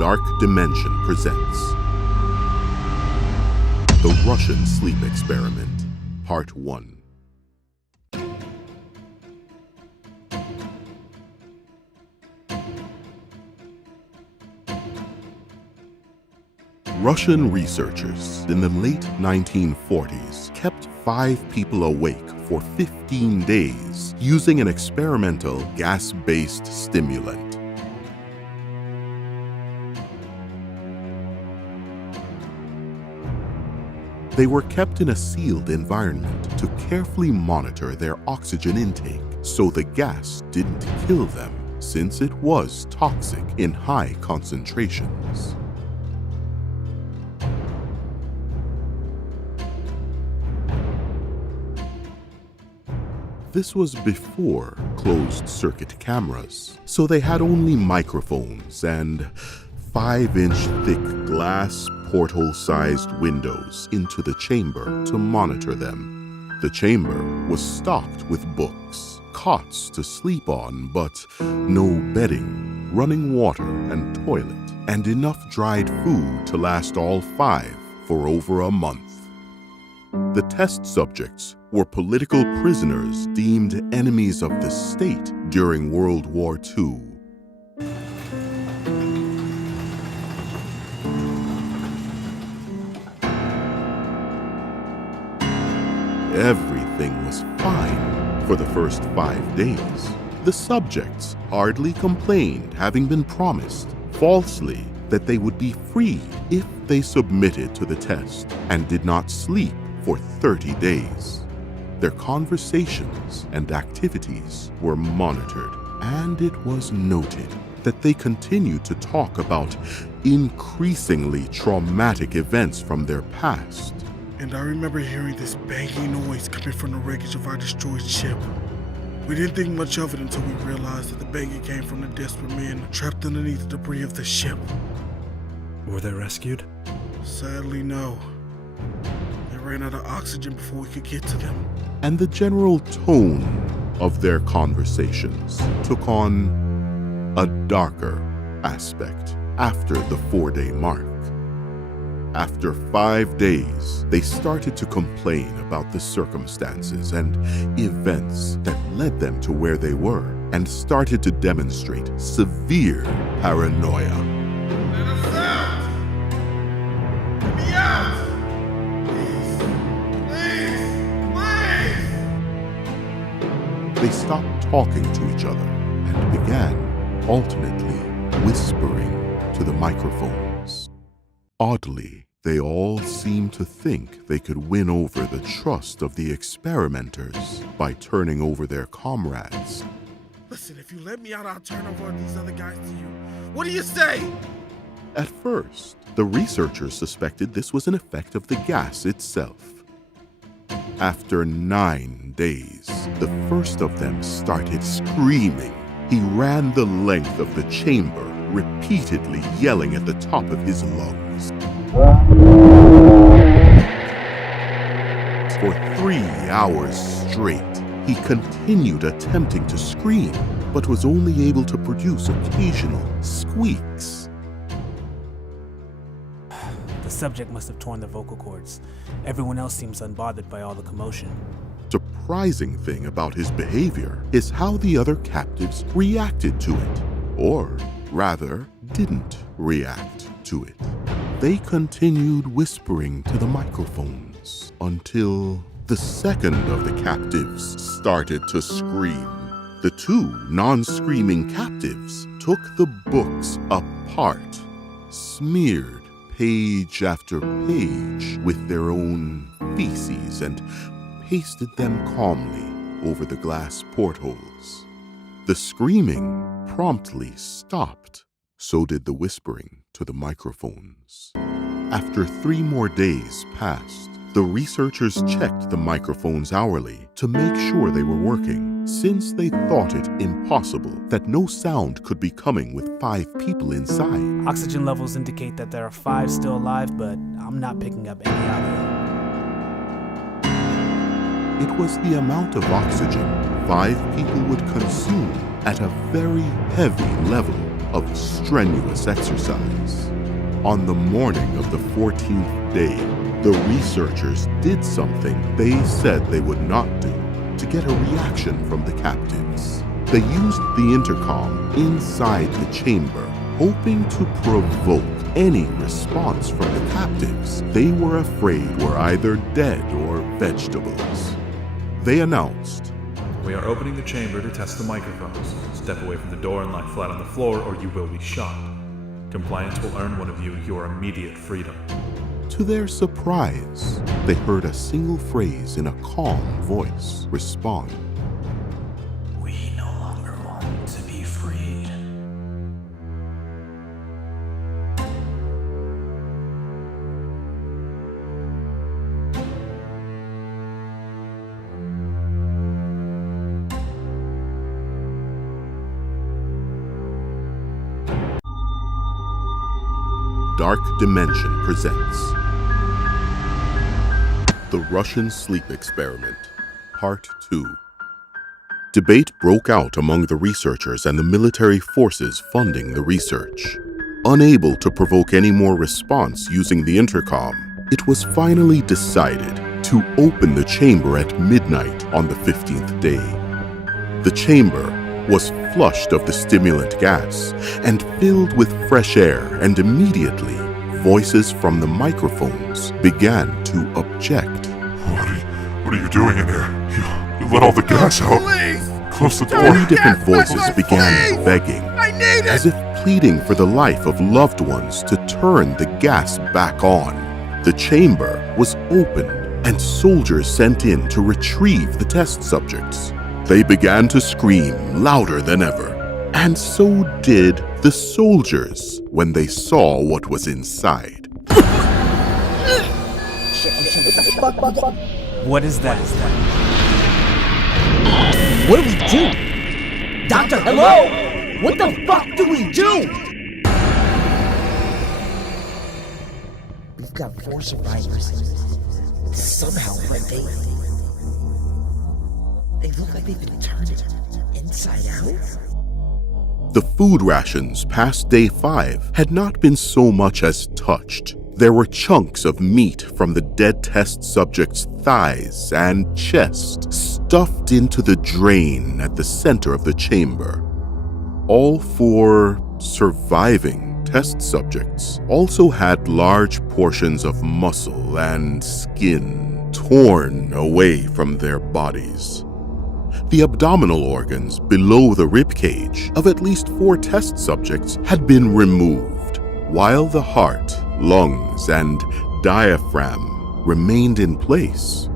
Dark Dimension presents The Russian Sleep Experiment, Part 1. Russian researchers in the late 1940s kept 5 people awake for 15 days using an experimental gas-based stimulant. They were kept in a sealed environment to carefully monitor their oxygen intake so the gas didn't kill them, since it was toxic in high concentrations. This was before closed-circuit cameras, so they had only microphones and 5-inch thick glass porthole-sized windows into the chamber to monitor them. The chamber was stocked with books, cots to sleep on, but no bedding, running water and toilet, and enough dried food to last all 5 for over a month. The test subjects were political prisoners deemed enemies of the state during World War II. Everything was fine for the first 5 days. The subjects hardly complained, having been promised, falsely, that they would be freed if they submitted to the test and did not sleep for 30 days. Their conversations and activities were monitored, and it was noted that they continued to talk about increasingly traumatic events from their past. And I remember hearing this banging noise coming from the wreckage of our destroyed ship. We didn't think much of it until we realized that the banging came from the desperate men trapped underneath the debris of the ship. Were they rescued? Sadly, no. They ran out of oxygen before we could get to them. And the general tone of their conversations took on a darker aspect after the 4-day mark. After 5 days, they started to complain about the circumstances and events that led them to where they were, and started to demonstrate severe paranoia. Let us out! Let me out! They stopped talking to each other and began alternately whispering to the microphones. Oddly, they all seemed to think they could win over the trust of the experimenters by turning over their comrades. Listen, if you let me out, I'll turn over these other guys to you. What do you say? At first, the researchers suspected this was an effect of the gas itself. After 9 days, the first of them started screaming. He ran the length of the chamber, repeatedly yelling at the top of his lungs. For 3 hours straight, he continued attempting to scream, but was only able to produce occasional squeaks. The subject must have torn their vocal cords. Everyone else seems unbothered by all the commotion. Surprising thing about his behavior is how the other captives reacted to it, or rather, didn't react to it. They continued whispering to the microphones until the second of the captives started to scream. The 2 non-screaming captives took the books apart, smeared page after page with their own feces, and pasted them calmly over the glass portholes. The screaming promptly stopped. So did the whispering to the microphones. After 3 more days passed, the researchers checked the microphones hourly to make sure they were working, since they thought it impossible that no sound could be coming with 5 people inside. Oxygen levels indicate that there are 5 still alive, but I'm not picking up any audio. It was the amount of oxygen 5 people would consume at a very heavy level of strenuous exercise. On the morning of the 14th day, the researchers did something they said they would not do to get a reaction from the captives. They used the intercom inside the chamber, hoping to provoke any response from the captives they were afraid were either dead or vegetables. They announced, We are opening the chamber to test the microphones. Step away from the door and lie flat on the floor, or you will be shot. Compliance will earn one of you your immediate freedom. To their surprise, they heard a single phrase in a calm voice respond. We no longer want to be freed. Dark Dimension presents The Russian Sleep Experiment, Part 2. Debate broke out among the researchers and the military forces funding the research. Unable to provoke any more response using the intercom, it was finally decided to open the chamber at midnight on the 15th day. The chamber was flushed of the stimulant gas and filled with fresh air, and immediately voices from the microphones began to object. What are you doing in here? You let all the gas out. Close the door. 3 different voices began begging, as if pleading for the life of loved ones to turn the gas back on. The chamber was opened and soldiers sent in to retrieve the test subjects. They began to scream louder than ever, and so did the soldiers when they saw what was inside. What is that? What do we do? Doctor, hello? What the fuck do we do? We've got 4 survivors. Somehow, but they look like they've been turned inside out. The food rations past day 5 had not been so much as touched. There were chunks of meat from the dead test subjects' thighs and chest stuffed into the drain at the center of the chamber. All 4 surviving test subjects also had large portions of muscle and skin torn away from their bodies. The abdominal organs below the rib cage of at least 4 test subjects had been removed, while the heart, lungs, and diaphragm remained in place.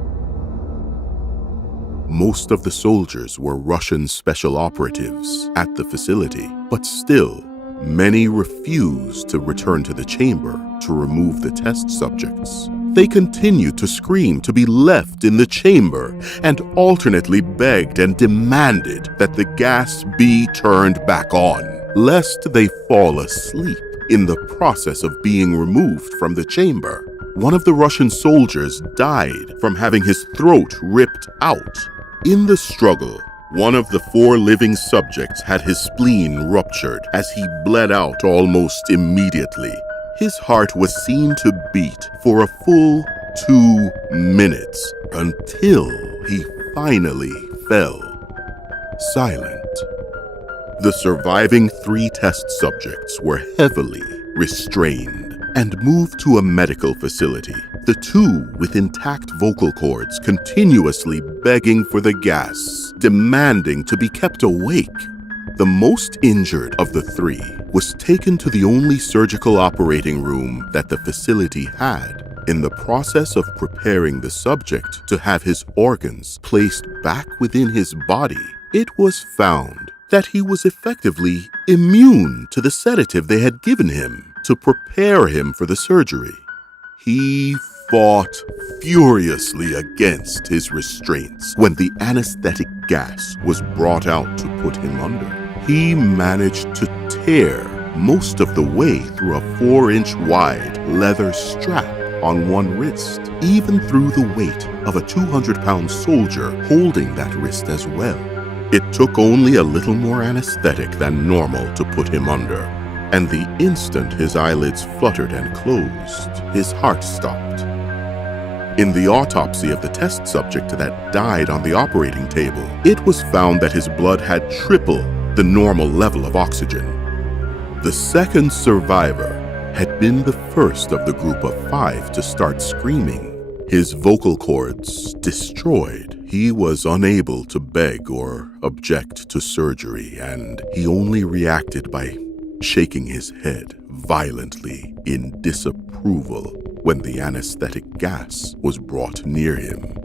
Most of the soldiers were Russian special operatives at the facility, but still, many refused to return to the chamber to remove the test subjects. They continued to scream to be left in the chamber and alternately begged and demanded that the gas be turned back on, lest they fall asleep in the process of being removed from the chamber. One of the Russian soldiers died from having his throat ripped out. In the struggle, one of the 4 living subjects had his spleen ruptured as he bled out almost immediately. His heart was seen to beat for a full 2 minutes until he finally fell silent. The surviving 3 test subjects were heavily restrained and moved to a medical facility, the 2 with intact vocal cords continuously begging for the gas, demanding to be kept awake. The most injured of the 3 was taken to the only surgical operating room that the facility had. In the process of preparing the subject to have his organs placed back within his body, it was found that he was effectively immune to the sedative they had given him to prepare him for the surgery. He fought furiously against his restraints when the anesthetic gas was brought out to put him under. He managed to tear most of the way through a 4-inch wide leather strap on one wrist, even through the weight of a 200-pound soldier holding that wrist as well. It took only a little more anesthetic than normal to put him under, and the instant his eyelids fluttered and closed, his heart stopped. In the autopsy of the test subject that died on the operating table, it was found that his blood had triple the normal level of oxygen. The second survivor had been the first of the group of 5 to start screaming. His vocal cords destroyed. He was unable to beg or object to surgery, and he only reacted by shaking his head violently in disapproval when the anesthetic gas was brought near him.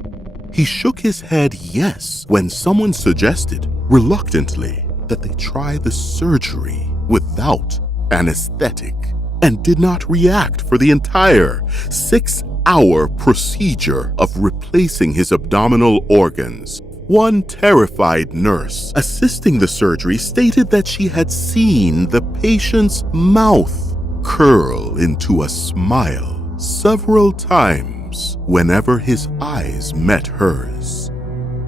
He shook his head yes when someone suggested, reluctantly, that they try the surgery without anesthetic, and did not react for the entire 6-hour procedure of replacing his abdominal organs. One terrified nurse assisting the surgery stated that she had seen the patient's mouth curl into a smile several times whenever his eyes met hers.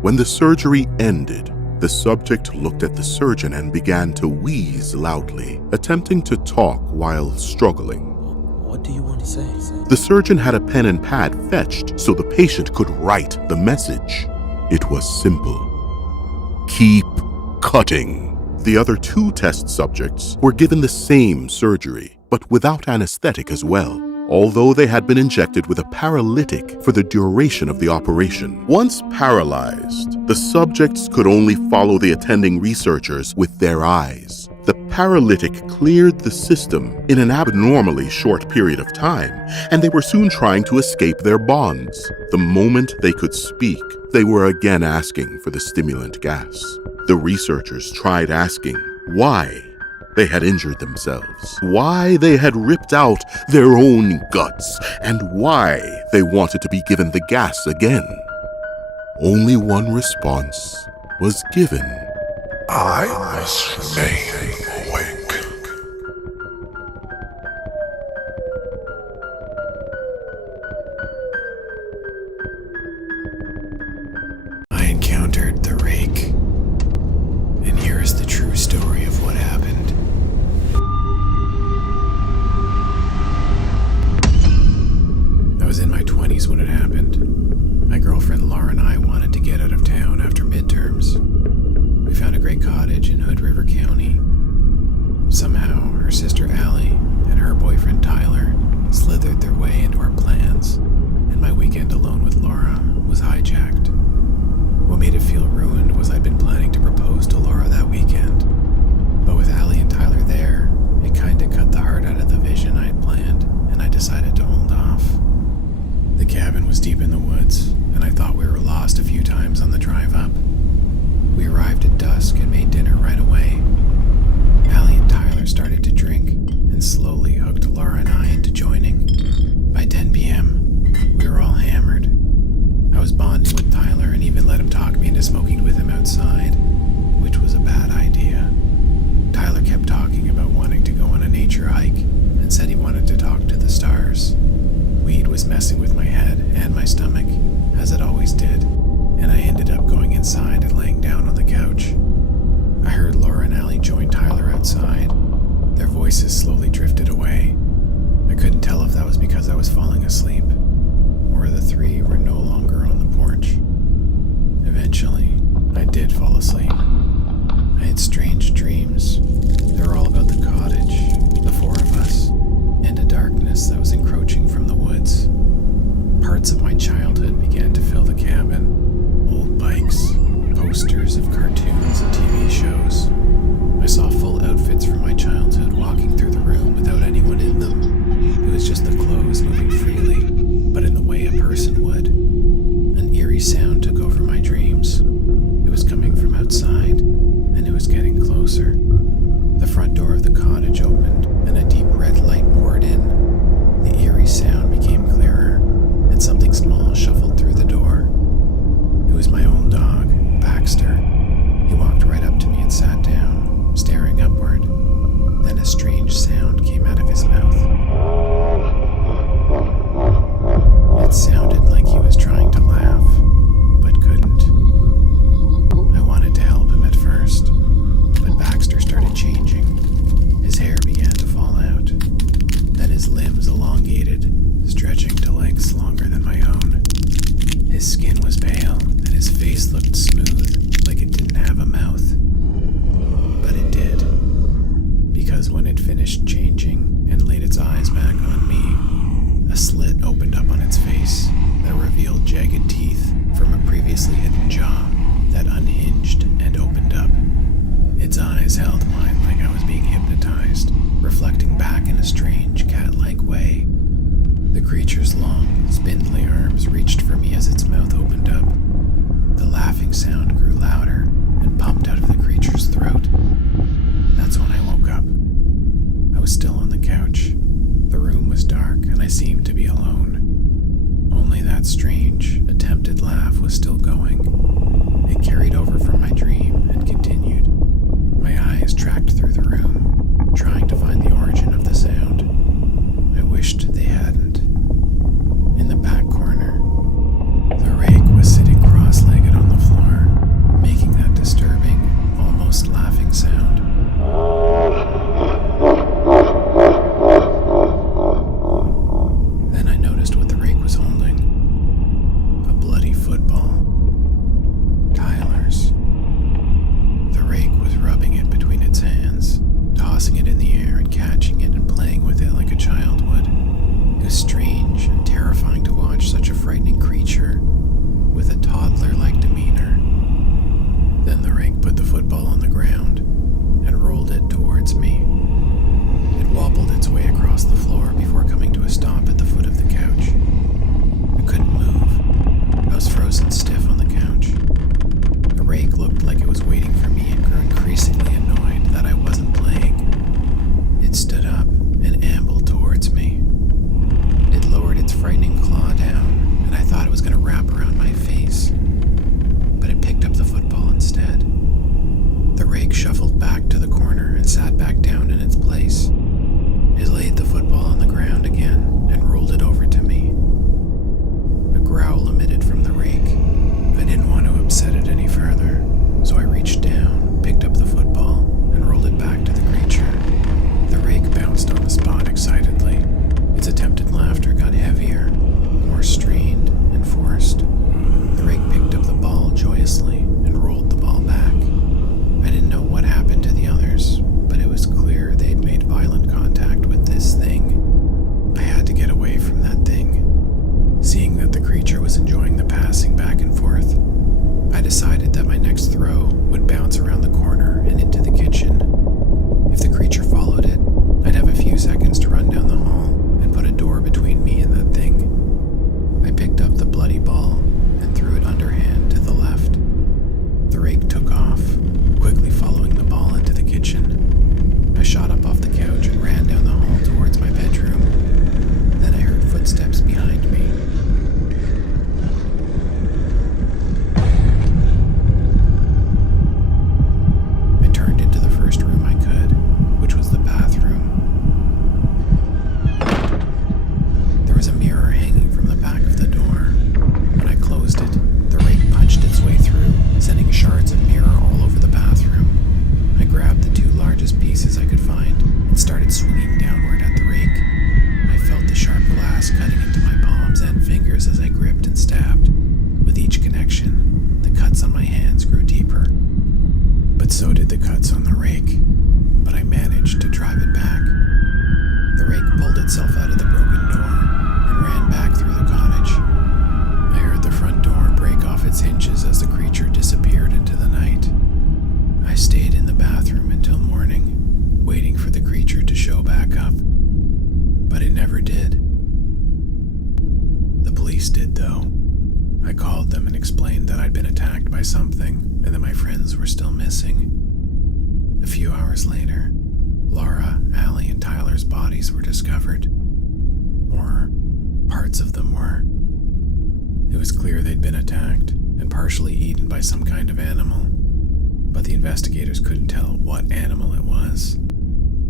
When the surgery ended, the subject looked at the surgeon and began to wheeze loudly, attempting to talk while struggling. What do you want to say? The surgeon had a pen and pad fetched so the patient could write the message. It was simple. Keep cutting. The other 2 test subjects were given the same surgery, but without anesthetic as well, although they had been injected with a paralytic for the duration of the operation. Once paralyzed, the subjects could only follow the attending researchers with their eyes. The paralytic cleared the system in an abnormally short period of time, and they were soon trying to escape their bonds. The moment they could speak, they were again asking for the stimulant gas. The researchers tried asking why they had injured themselves, why they had ripped out their own guts, and why they wanted to be given the gas again. Only one response was given. I must remain awake. I encountered the rake, and here is the true story of what happened. I was in my 20s when it happened. My girlfriend Laura and I wanted to get out of town after midterms. We found a great cottage in Hood River County. Somehow, her sister Allie and her boyfriend Tyler slithered their way into our plans, and my weekend alone with Laura was hijacked. What made it feel ruined was I'd been planning to propose to Laura that weekend. But with Allie and Tyler there, it kinda cut the heart out of the vision I had planned, and I decided to hold off. The cabin was deep in the woods, and I thought we were lost a few times on the drive up. We arrived at dusk and made dinner right away. Allie and Tyler started to drink and slowly hooked Laura and I into joining. By 10 p.m., we were all hammered. I was bonding with Tyler and even let him talk me into smoking with him outside, which was a bad idea. Tyler kept talking about wanting to go on a nature hike and said he wanted to talk to the stars. Weed was messing with my head and my stomach, as it always did, and I ended up going inside and laying down on the couch. I heard Laura and Allie join Tyler outside. Their voices slowly drifted away. I couldn't tell if that was because I was falling asleep, or the 3 were no longer on the porch. Eventually, I did fall asleep. I had strange dreams. They were all about the cottage, the 4 of us, and a darkness that was encroaching from the woods. Parts of my childhood began to fill the cabin. Old bikes, posters of cartoons and TV shows. I saw full outfits from my childhood walking through the room without anyone in them. It was just the clothes moving freely, but in the way a person would. An eerie sound took over my dreams. It was coming from outside, and it was getting closer. The front door of the cottage because when it finished changing and laid its eyes back on me, a slit opened up on its face that revealed jagged teeth from a previously hidden jaw that unhinged and opened up. Its eyes held mine like I was being hypnotized, reflecting back in a strange cat-like way. The creature's long, spindly arms reached for me as its mouth opened up. The laughing sound grew louder and pumped out of the creature's throat. That's when I woke up. I was still on the couch. The room was dark and I seemed to be alone. Only that strange, attempted laugh was still going. It carried over from my dream and continued. My eyes tracked through the room, trying to find the origin of the sound. I wished they hadn't. In the back corner, the rake was sitting cross-legged on the floor, making that disturbing, almost laughing sound. Then I noticed what the rake was holding. A bloody football. Tyler's. The rake was rubbing it between its hands, tossing it in the air and catching it and playing with it like a child would. It was strange and terrifying to watch such a frightening creature with a toddler-like demeanor. Then the rake put the football on the ground and rolled it towards me. It wobbled its way across the floor before coming to a stop at the foot of the couch. I couldn't move. I was frozen stiff on the couch. The rake looked like it was waiting for me and grew increasingly annoyed that I wasn't playing. It stood up and ambled towards me. It lowered its frightening claw down, and I thought it was going to wrap around my face. But it picked up the football instead. The rake shuffled back to the corner and sat back down in its place. It laid the football on the ground again and rolled it over to me. A growl emitted from the rake. I didn't want to upset it any further, so I reached down, picked up the football, and rolled it back to the creature. The rake bounced on the spot excitedly. Its attempted laughter got heavier, more strained and forced. The rake picked up the ball joyously and rolled the ball back. I didn't know what happened to the others, but it was clear they'd made violent contact with this thing. I had to get away from that thing. Seeing that the creature was enjoying the passing back and forth, I decided that my next throw would bounce around the corner and into the kitchen. If the creature followed it, I'd have a few seconds to run down the hall and put a door between me and that thing. I picked up the bloody ball and threw it underhand to the left. The rake took off, quickly following the ball into the kitchen. I shot up off the couch and ran down the hall towards my bedroom. Then I heard footsteps behind me. I turned into the first room I could, which was the bathroom. There was a mirror hanging from the back of the door. When I closed it, the rake punched its way through, sending shards of mirror all over the bathroom. I grabbed the two largest pieces I could find and started swinging downward at the rake. I felt the sharp glass cutting into my palms and fingers as I gripped and stabbed. With each connection, the cuts on my hands grew deeper. But so did the cuts on the rake. But I managed to drive it back. The rake pulled itself out of the broken door and ran back through the cottage. I heard the front door break off its hinges as the creature disappeared into the night. I stayed in the bathroom until morning, waiting for the creature to show back up. But it never did. The police did, though. I called them and explained that I'd been attacked by something and that my friends were still missing. A few hours later, Laura, Allie, and Tyler's bodies were discovered. Or parts of them were. It was clear they'd been attacked and partially eaten by some kind of animal, but the investigators couldn't tell what animal it was.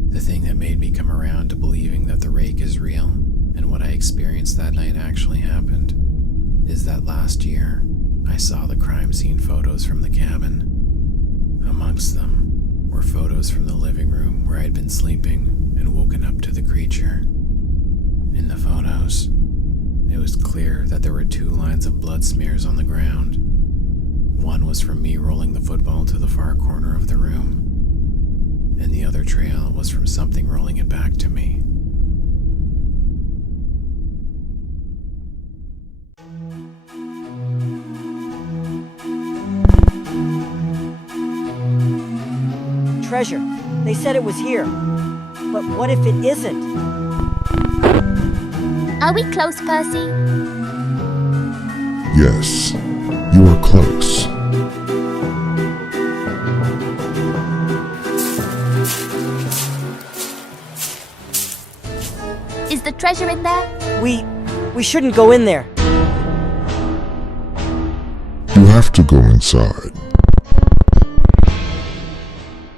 The thing that made me come around to believing that the rake is real and what I experienced that night actually happened is that last year I saw the crime scene photos from the cabin. Amongst them were photos from the living room where I'd been sleeping and woken up to the creature. In the photos, it was clear that there were 2 lines of blood smears on the ground. One was from me rolling the football to the far corner of the room, and the other trail was from something rolling it back to me. Treasure. They said it was here. But what if it isn't? Are we close, Percy? Yes, you are close. Is the treasure in there? We shouldn't go in there. You have to go inside.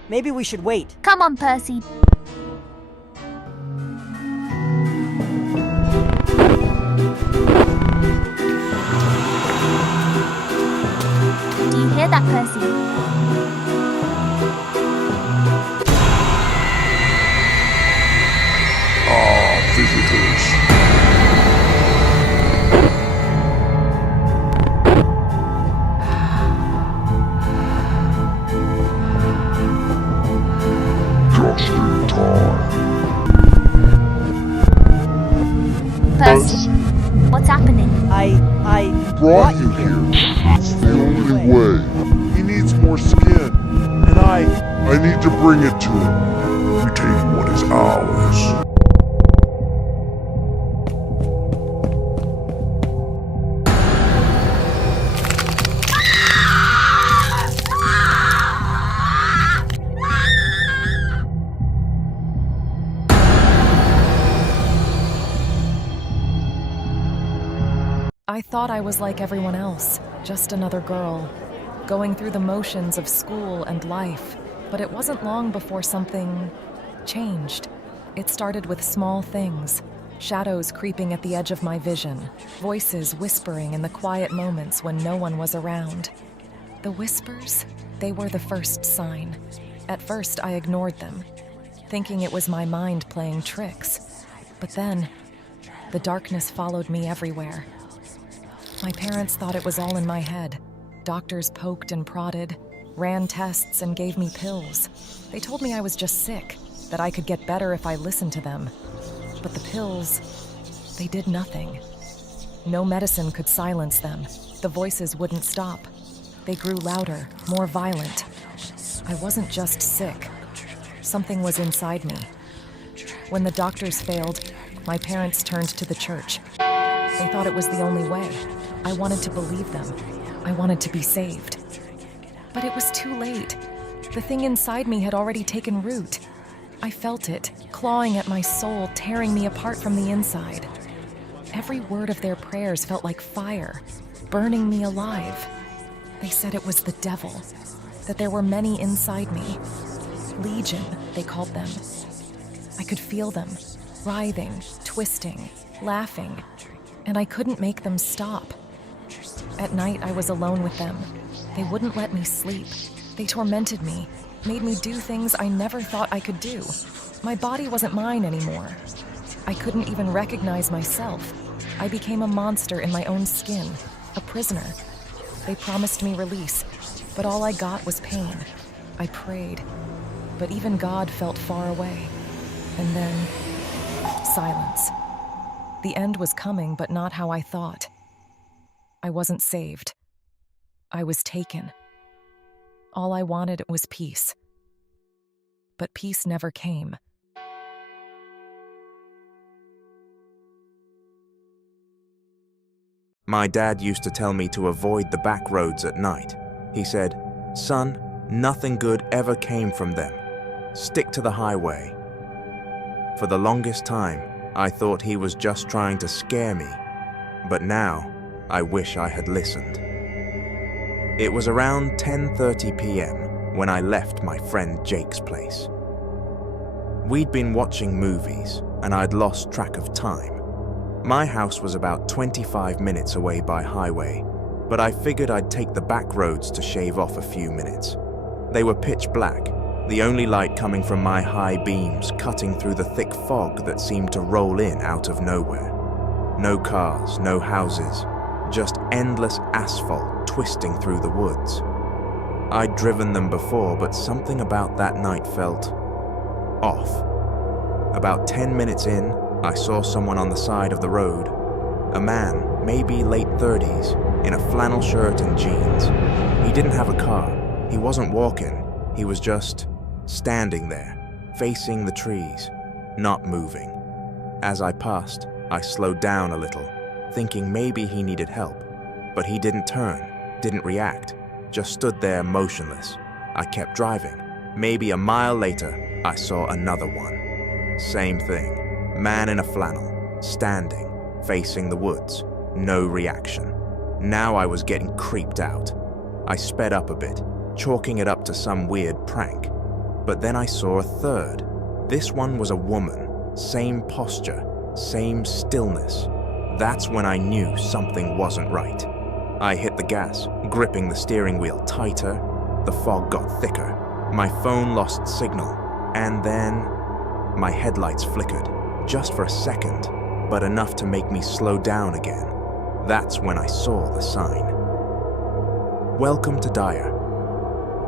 Maybe we should wait. Come on, Percy. Do you hear that, Percy? Visitors. Just in time. Percy, what's happening? I Brought you here. It's the only way. He needs more skin. And I need to bring it to him. We take what is ours. I thought I was like everyone else, just another girl, going through the motions of school and life. But it wasn't long before something changed. It started with small things, shadows creeping at the edge of my vision, voices whispering in the quiet moments when no one was around. The whispers, they were the first sign. At first, I ignored them, thinking it was my mind playing tricks. But then, the darkness followed me everywhere. My parents thought it was all in my head. Doctors poked and prodded, ran tests and gave me pills. They told me I was just sick, that I could get better if I listened to them. But the pills, they did nothing. No medicine could silence them. The voices wouldn't stop. They grew louder, more violent. I wasn't just sick. Something was inside me. When the doctors failed, my parents turned to the church. They thought it was the only way. I wanted to believe them. I wanted to be saved. But it was too late. The thing inside me had already taken root. I felt it, clawing at my soul, tearing me apart from the inside. Every word of their prayers felt like fire, burning me alive. They said it was the devil, that there were many inside me. Legion, they called them. I could feel them, writhing, twisting, laughing, and I couldn't make them stop. At night, I was alone with them. They wouldn't let me sleep. They tormented me, made me do things I never thought I could do. My body wasn't mine anymore. I couldn't even recognize myself. I became a monster in my own skin, a prisoner. They promised me release, but all I got was pain. I prayed, but even God felt far away. And then, silence. The end was coming, but not how I thought. I wasn't saved. I was taken. All I wanted was peace. But peace never came. My dad used to tell me to avoid the back roads at night. He said, "Son, nothing good ever came from them. Stick to the highway." For the longest time, I thought he was just trying to scare me, but now I wish I had listened. It was around 10:30 p.m. when I left my friend Jake's place. We'd been watching movies, and I'd lost track of time. My house was about 25 minutes away by highway, but I figured I'd take the back roads to shave off a few minutes. They were pitch black, the only light coming from my high beams cutting through the thick fog that seemed to roll in out of nowhere. No cars, no houses, just endless asphalt twisting through the woods. I'd driven them before, but something about that night felt off. About 10 minutes in, I saw someone on the side of the road. A man, maybe late 30s, in a flannel shirt and jeans. He didn't have a car. He wasn't walking. He was just standing there, facing the trees, not moving. As I passed, I slowed down a little, thinking maybe he needed help. But he didn't turn, didn't react, just stood there motionless. I kept driving. Maybe a mile later, I saw another one. Same thing. Man in a flannel, standing, facing the woods. No reaction. Now I was getting creeped out. I sped up a bit, chalking it up to some weird prank. But then I saw a third. This one was a woman. Same posture, same stillness. That's when I knew something wasn't right. I hit the gas, gripping the steering wheel tighter. The fog got thicker. My phone lost signal. And then my headlights flickered, just for a second, but enough to make me slow down again. That's when I saw the sign. Welcome to Dyer.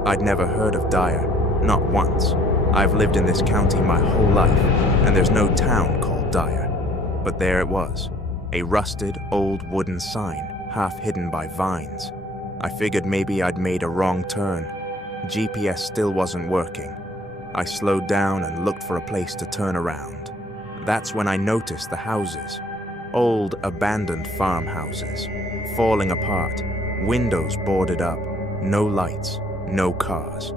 I'd never heard of Dyer, not once. I've lived in this county my whole life, and there's no town called Dyer. But there it was, a rusted, old wooden sign, half hidden by vines. I figured maybe I'd made a wrong turn. GPS still wasn't working. I slowed down and looked for a place to turn around. That's when I noticed the houses. Old, abandoned farmhouses, falling apart, windows boarded up, no lights, no cars.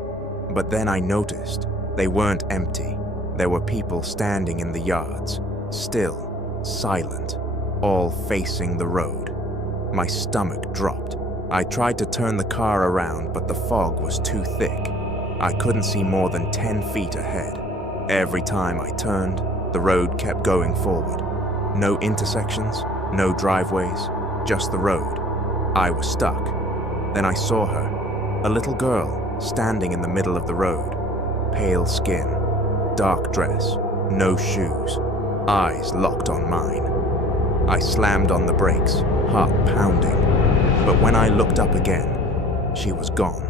But then I noticed they weren't empty. There were people standing in the yards, still, silent, all facing the road. My stomach dropped. I tried to turn the car around, but the fog was too thick. I couldn't see more than 10 feet ahead. Every time I turned, the road kept going forward. No intersections, no driveways, just the road. I was stuck. Then I saw her, a little girl standing in the middle of the road. Pale skin, dark dress, no shoes, eyes locked on mine. I slammed on the brakes, heart pounding. But when I looked up again, she was gone.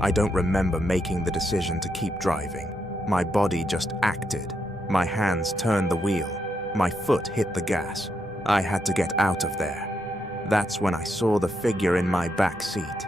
I don't remember making the decision to keep driving. My body just acted. My hands turned the wheel. My foot hit the gas. I had to get out of there. That's when I saw the figure in my back seat.